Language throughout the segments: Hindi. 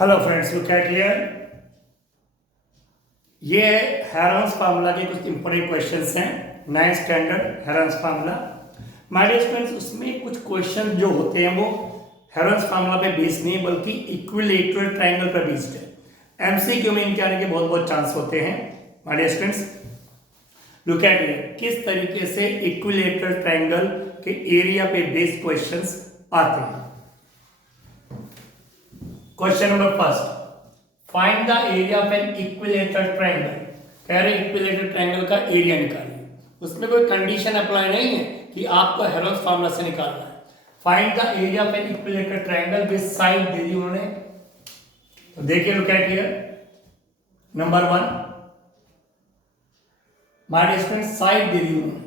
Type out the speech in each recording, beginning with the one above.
Hello friends, look at here. ये हेरोन्स फार्मूला के कुछ इंपॉर्टेंट क्वेश्चंस हैं। 9th standard Heron's formula. My dear friends, उसमें कुछ क्वेश्चन जो होते हैं वो हेरोन्स फार्मूला पे बेस्ड नहीं बल्कि इक्विलेटरल ट्रायंगल पर बेस्ड है। एमसीक्यू में इनके आने के बहुत बहुत चांस होते हैं। My dear friends, look at here, किस तरीके से इक्विलेटरल ट्रायंगल के एरिया पे बेस्ड क्वेश्चंस आते हैं। Question number first, find the area of an equilateral triangle. कह रहे इक्विलेटरल ट्रायंगल का एरिया निकालिए। उसमें कोई कंडीशन अप्लाई नहीं है कि आपको हेरोन्स फार्मूला से निकालना है। Find the area of an equilateral triangle with side दे दी उन्होंने। तो देखिए, look at here, number 1 my dear friends, side दे दी उन्होंने।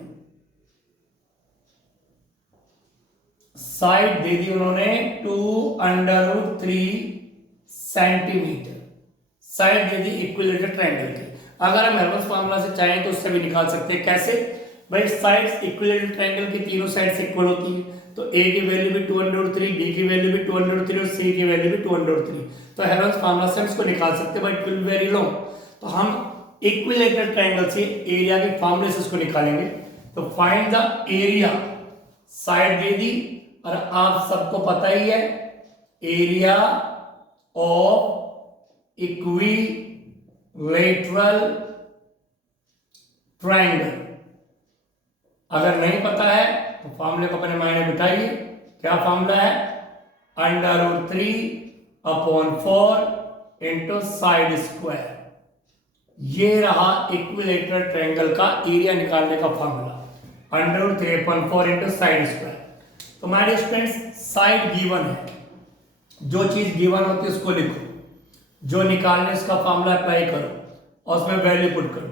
साइड दे दी उन्होंने 2√3 सेंटीमीटर। साइड दे दी इक्विलेटरल ट्रायंगल की। अगर हम हेरोन्स फार्मूला से चाहें तो उससे भी निकाल सकते हैं। कैसे भाई? साइड्स इक्विलेटरल ट्रायंगल की तीनों साइड्स इक्वल होती है, तो ए की वैल्यू भी 2√3, बी की वैल्यू भी 2√3 और सी की वैल्यू भी 2√3। तो हेरोन्स फार्मूला से हम इसको निकाल सकते हैं, but it will be very long. तो हम इक्विलेटरल ट्रायंगल से एरिया के फार्मूले से इसको निकालेंगे। तो फाइंड द एरिया, साइड दे दी और आप सबको पता ही है एरिया ऑफ इक्विलेटरल ट्रायंगल। अगर नहीं पता है तो फार्मूले को अपने मायने बिठाइए। क्या फार्मूला है? √3/4 इंटू साइड स्क्वायर। ये रहा इक्विलेटरल ट्रायंगल का एरिया निकालने का फार्मूला, √3/4 इंटू साइड स्क्वायर। तो my dear friends, side given है, जो चीज गिवन होती है उसको लिखो, जो निकालने उसका फार्मूला अप्लाई करो और उसमें वैल्यू पुट कर दो।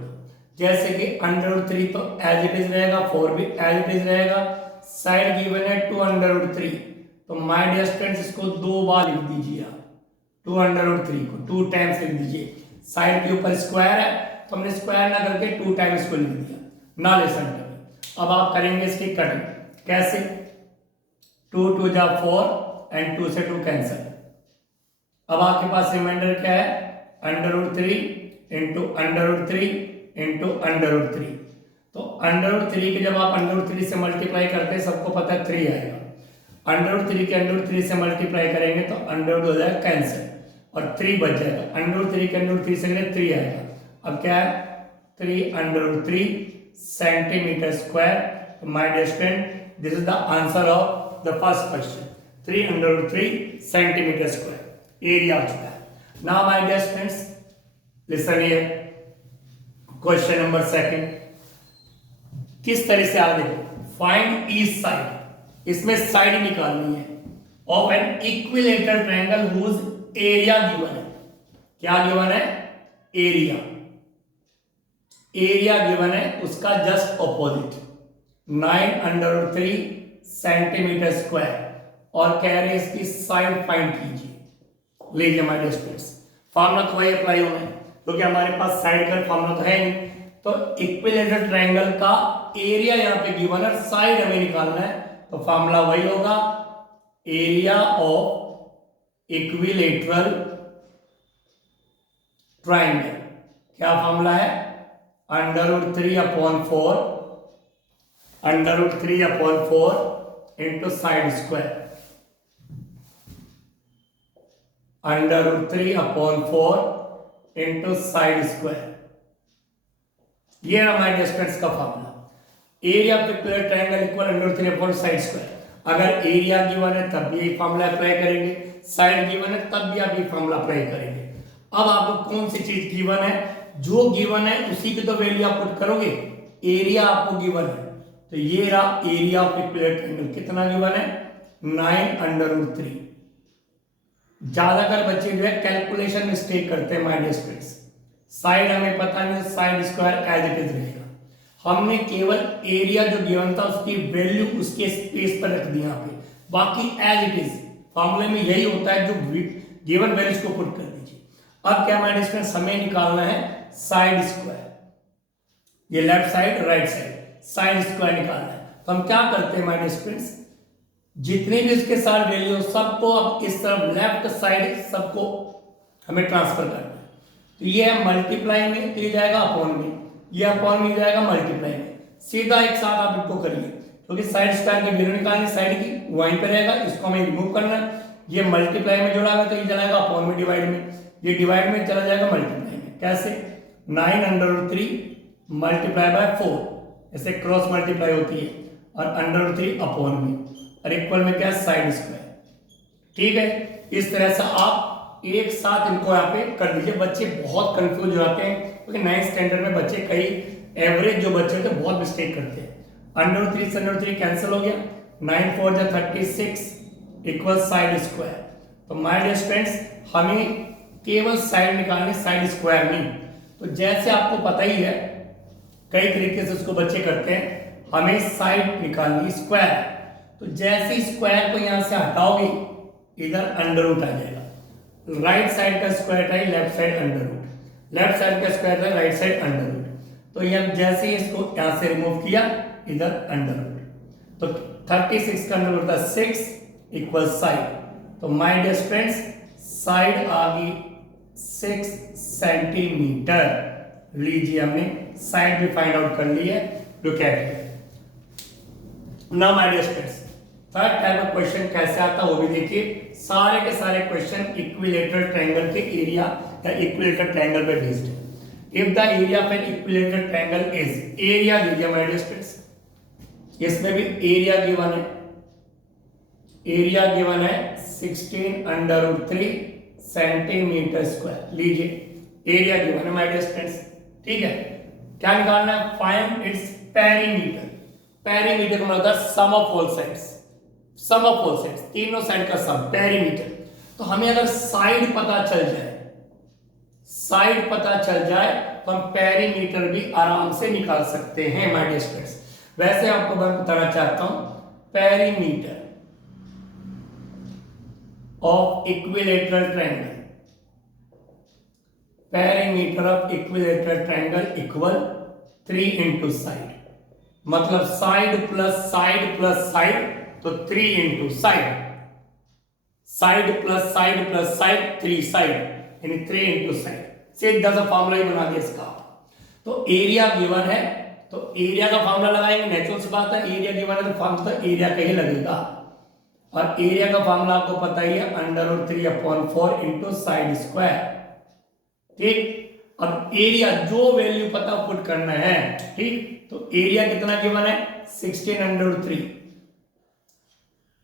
जैसे कि √3 तो एज इट इज रहेगा, 4 भी एज इट इज रहेगा। साइड गिवन है 2√3, तो माय डियर फ्रेंड्स इसको 2 बार लिख दीजिए आप। 2√3 को 2 टाइम्स लिख दीजिए। साइड के ऊपर स्क्वायर है तो हमने स्क्वायर ना करके 2 टाइम्स को लिख दिया। ना लेसन करें। अब आप करेंगे इसकी कटिंग। कैसे? 2 2 जा 4 एंड 2 से 2 कैंसिल। अब आपके पास रिमाइंडर क्या है? √3 इंटू √3 इंटू √3। तो √3 के जब आप √3 से मल्टीप्लाई करते हैं, सबको पता है 3 आएगा। √3 के √3 से मल्टीप्लाई करेंगे तो √ हो जाएगा कैंसिल और 3 बच जाएगा। √3 के √3 से 3 आएगा। अब क्या है? 3√3 centimetre square. My dear student, this is the answer of the first question. 3√3 centimetre square area आ चुका है। Now my dear students, listen here, question number 2 किस तरह से आ देखो। फाइंड ईच साइड, इसमें साइड निकालनी है of an equilateral triangle whose area given है। क्या गिवन है? एरिया। एरिया गिवन है, उसका जस्ट ऑपोजिट 9√3 सेंटीमीटर स्क्वायर और कह रहे हैं इसकी साइड फाइंड कीजिए। लीजिए माय डियर स्टूडेंट्स, फार्मूला तो वही अप्लाई होना है क्योंकि हमारे पास साइड का फार्मूला तो है नहीं। तो इक्विलेटरल ट्रायंगल का एरिया यहां पे गिवन है, साइड हमें निकालना है। तो फार्मूला वही होगा, एरिया ऑफ इक्विलेटरल ट्रायंगल। क्या फार्मूला है? √3/4 into side square. √3/4 into side square. ये रहा माय डियर स्टूडेंट्स का formula. Area of equilateral triangle equal √3/4 side square. अगर एरिया गिवन है तब भी एक फार्मूला अप्लाई करेंगे, साइड गिवन है तब भी आप ये फार्मूला अप्लाई करेंगे। अब आपको कौन सी चीज गिवन है? जो गिवन है उसी की तो वैल्यू आप पुट करोगे। एरिया आपको गिवन है, तो ये रहा एरिया ऑफ इक्विलेटरल ट्रायंगल। कितना गिवन है? 9√3। ज्यादातर बच्चे जो है कैलकुलेशन मिस्टेक करते हैं माय डियर स्टूडेंट्स। साइड हमें पता नहीं, side square as it is रहेगा। हमने केवल एरिया जो गिवन था उसकी वैल्यू उसके स्पेस पर रख दी यहाँ पे, बाकी एज इट इज। फॉर्मूले में यही होता है, जो गिवन वैल्यूज को पुट कर दीजिए। अब क्या माय डियर स्टूडेंट्स, हमें निकालना है साइड स्क्वायर। ये left side right side, side square निकालना है। तो हम क्या करते हैं माय डियर स्टूडेंट्स, जितनी भी इसके साथ वैल्यू सबको अब इस तरफ लेफ्ट साइड सबको हमें ट्रांसफर करना है। तो ये है मल्टीप्लाई में, तो ये जाएगा अपॉन में, ये अपॉन में जाएगा मल्टीप्लाई में। सीधा एक साथ आप इनको करिए, क्योंकि साइड स्क्वायर की वैल्यू निकालनी साइड की वहीं पे रहेगा, इसको हमें रिमूव करना है। ये मल्टीप्लाई में जोड़ा हुआ तो ये चलाएगा अपॉन में डिवाइड में, ये डिवाइड में चला जाएगा मल्टीप्लाई में। कैसे? 9√3 मल्टीप्लाई बाय 4, ऐसे क्रॉस मल्टीप्लाई होती है, और √3 अपॉन में, और इक्वल में क्या? Side square. ठीक है, इस तरह से आप एक साथ इनको यहाँ पे कर दीजिए। बच्चे बहुत कंफ्यूज हो जाते हैं, क्योंकि 9th स्टैंडर्ड में बच्चे कई एवरेज जो बच्चे होते हैं बहुत मिस्टेक करते हैं। √3 से √3 कैंसिल हो गया, 9 4 जा 36 इक्वल साइड स्क्वायर। तो माय डियर स्टूडेंट्स, हमें केवल साइड निकालनी, साइड स्क्वायर नहीं। तो जैसे आपको पता ही है, कई तरीके से उसको बच्चे करते हैं, हमें साइड निकालनी स्क्वायर। तो जैसे ही स्क्वायर को यहां से हटाओगे, इधर अंडर रूट आ जाएगा। राइट साइड का स्क्वायर है left side under root, left side का स्क्वायर है राइट साइड अंडर रूट। तो ये हम जैसे ही इसको यहां से रिमूव किया, इधर अंडर रूट। तो 36 का अंडर रूट था 6 इक्वल साइड। तो माय डियर स्टूडेंट्स, साइड आ गई 6 सेंटीमीटर। लीजिए, हमने साइड भी फाइंड आउट कर ली है। Look at it. Now my dear students, third type of question कैसे आता है वो भी देखिए। सारे के सारे क्वेश्चन इक्विलेटरल ट्रायंगल के एरिया या इक्विलेटरल ट्रायंगल पे बेस्ड है। If the area of an equilateral triangle is, area दीजिए माय डियर स्टूडेंट्स, इसमें भी एरिया गिवन है। एरिया गिवन है 16√3 सेंटीमीटर स्क्वायर। लीजिए, एरिया गिवन है माय डियर स्टूडेंट्स। ठीक है, क्या निकालना है? Find its perimeter. पेरीमीटर का मतलब sum of all sides, sum of all sides, तीनों साइड का सम, पेरीमीटर। तो हमें अगर साइड पता चल जाए, साइड पता चल जाए, तो हम पेरीमीटर भी आराम से निकाल सकते हैं माय डियर स्टूडेंट्स। वैसे आपको मैं बताना चाहता हूं, perimeter of equilateral triangle, perimeter of equilateral triangle equal 3 into side. मतलब side plus side plus side, तो 3 into side, side plus side plus side 3 side, यानी 3 इंटू साइड। सीधा सा फॉर्मूला ही बना दिया इसका। तो एरिया गिवन है, तो एरिया का फॉर्मूला लगाएंगे, नेचुरल सी बात है, एरिया गिवन है तो फॉर्मूला एरिया का ही लगेगा। और एरिया का फॉर्मूला आपको पता ही है, √3/4 इंटू साइड स्क्वायर। ठीक, अब एरिया जो वैल्यू पता पुट करना है। ठीक, तो एरिया कितना गिवन है? 16√3।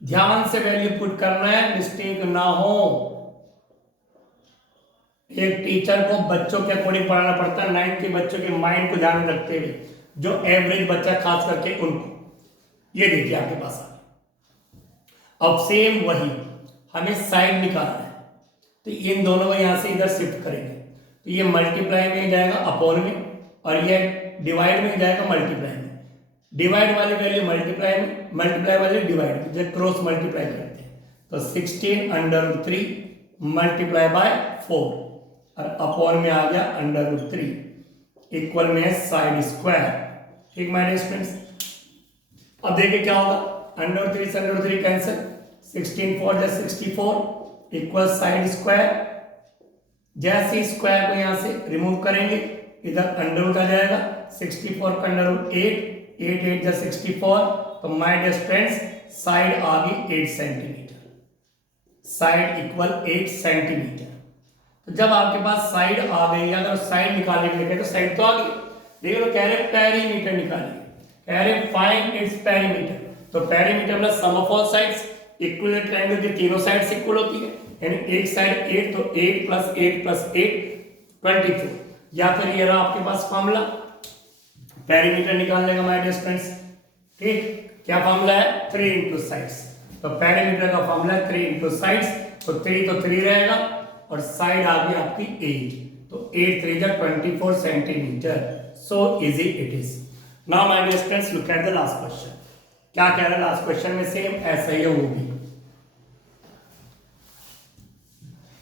ध्यान से वैल्यू पुट करना है, मिस्टेक ना हो। एक टीचर को बच्चों के अकॉर्डिंग पढ़ाना पड़ता है, 9th के बच्चों के माइंड को ध्यान में रखते हुए, जो एवरेज बच्चा खास करके उनको। ये देखिए आपके पास आ, अब सेम वही हमें साइड निकालना है, तो इन दोनों को यहां से इधर शिफ्ट करेंगे। तो ये मल्टीप्लाई में जाएगा अपॉन में, और ये डिवाइड में जाएगा मल्टीप्लाई में। डिवाइड वाली वैल्यू मल्टीप्लाई में, मल्टीप्लाई वाली डिवाइड में, जब क्रॉस मल्टीप्लाई करते हैं। तो 16√3 मल्टीप्लाई बाय 4, और अपॉन में आ गया √3 इक्वल में है साइड स्क्वायर। ठीक माय डियर स्टूडेंट्स, अब देखिए क्या होगा, √3 से √3 कैंसिल, 16 4 जा 64 इक्वल साइड स्क्वायर। जैसे ही स्क्वायर को यहां से रिमूव करेंगे, इधर अंडर रूट आ जाएगा, 64 का अंडर रूट 8, 8 8 जा 64। तो माय डियर स्टूडेंट्स, साइड आ गई 8 सेंटीमीटर, साइड इक्वल 8 सेंटीमीटर। तो जब आपके पास साइड आ गई, अगर साइड निकालने के लिए कहे तो साइड तो आ गई, देखो कह रहे पेरीमीटर निकालिए, कह रहे फाइंड इट्स पेरीमीटर। तो पेरीमीटर मतलब sum of all sides, equilateral triangle की तीनों साइड्स इक्वल होती है, यानी एक साइड 8, तो 8 + 8 + 8 24। या फिर ये रहा आपके पास फॉर्मूला पेरीमीटर निकालने का माय डियर स्टूडेंट्स। ठीक, क्या फॉर्मूला है? 3 इंटू साइड्स। तो पेरीमीटर का फॉर्मूला है 3 इंटू साइड्स, तो 3 तो 3 रहेगा, और साइड आ गई आपकी 8, तो 8 3 जा 24 centimetre. So easy it is. Now my dear students, look at the last question. क्या कह रहा है लास्ट क्वेश्चन में? सेम ऐसा ही है वो भी।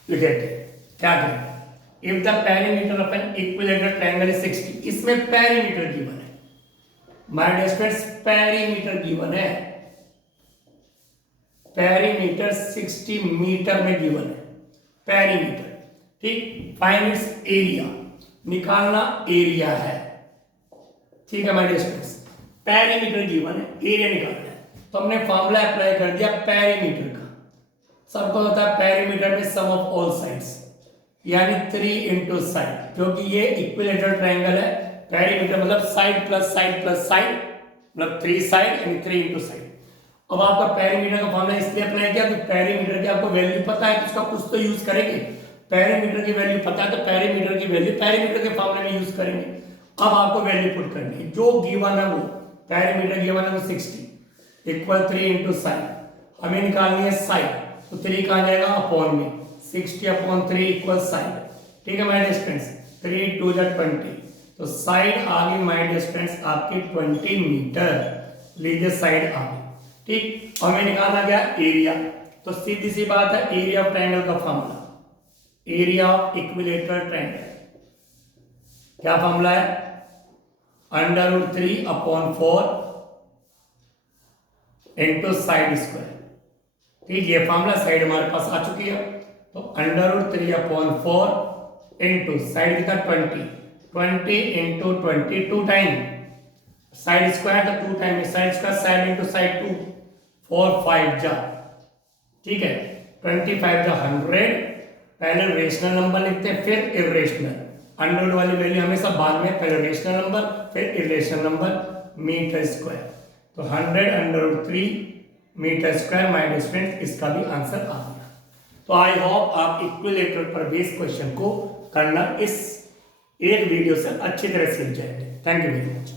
लुक एट क्या कह रहा है, if the perimeter of an equilateral triangle is 60। इसमें पेरीमीटर गिवन है my dear students, perimeter given है, पेरीमीटर 60 मीटर में गिवन है। पेरीमीटर ठीक, फाइंड इट्स एरिया, निकालना एरिया है। ठीक है माय स्टूडेंट्स, पेरीमीटर गिवन है, एरिया निकालना है, तो हमने फॉर्मूला अप्लाई कर दिया पेरीमीटर का। सबको होता है पेरीमीटर में सम ऑफ ऑल साइड्स, यानी 3 इंटू साइड, क्योंकि ये इक्विलेटरल ट्रायंगल है। पेरीमीटर मतलब side plus side plus side, मतलब 3 साइड यानी 3 इंटू साइड। अब आपका पेरीमीटर का फॉर्मूला इसलिए अप्लाई किया कि पेरीमीटर की आपको वैल्यू पता है, तो उसका कुछ तो यूज करेंगे। पेरीमीटर की वैल्यू पता है तो पेरीमीटर की वैल्यू पेरीमीटर के फॉर्मूले में यूज करेंगे। अब आपको वैल्यू पुट करनी है, जो गिवन है वो पेरीमीटर गिवन है वो 60 इक्वल 3 इंटू साइड, हमें निकालनी है साइड, तो 3 कहाँ जाएगा अपॉन में, 60 अपॉन 3 इक्वल साइड। ठीक है माय डिस्टेंस 3 2 20, तो साइड आ गई माय डिस्टेंस आपकी 20 मीटर, लीजिए साइड आ गई। ठीक, हमें निकालना क्या एरिया, तो सीधी सी बात है एरिया ऑफ ट्रायंगल का formula, area of equilateral triangle क्या फॉर्मूला है, √3 अपॉन 4 इंटू साइड स्क्वायर। ठीक, ये फॉर्मूला साइड हमारे पास आ चुकी है, तो √3 अपॉन 4 इंटू साइड कितना 20 इंटू 20 2 टाइम साइड स्क्वायर का 2 time side square, side into side 2 4 5 जा, ठीक है 25 जा 100। पहले रेशनल नंबर लिखते हैं फिर इरेशनल, अंडर वाली वैल्यू हमेशा बाद में, पहले रेशनल नंबर फिर इरेशनल नंबर मीटर स्क्वायर, तो 100 √3 मीटर स्क्वायर माय स्टूडेंट, इसका भी आंसर आ गया। तो आई होप आप इक्विलेटरल पर बेस्ड क्वेश्चन को करना इस एक वीडियो से अच्छी तरह सीख जाएंगे। Thank you very much.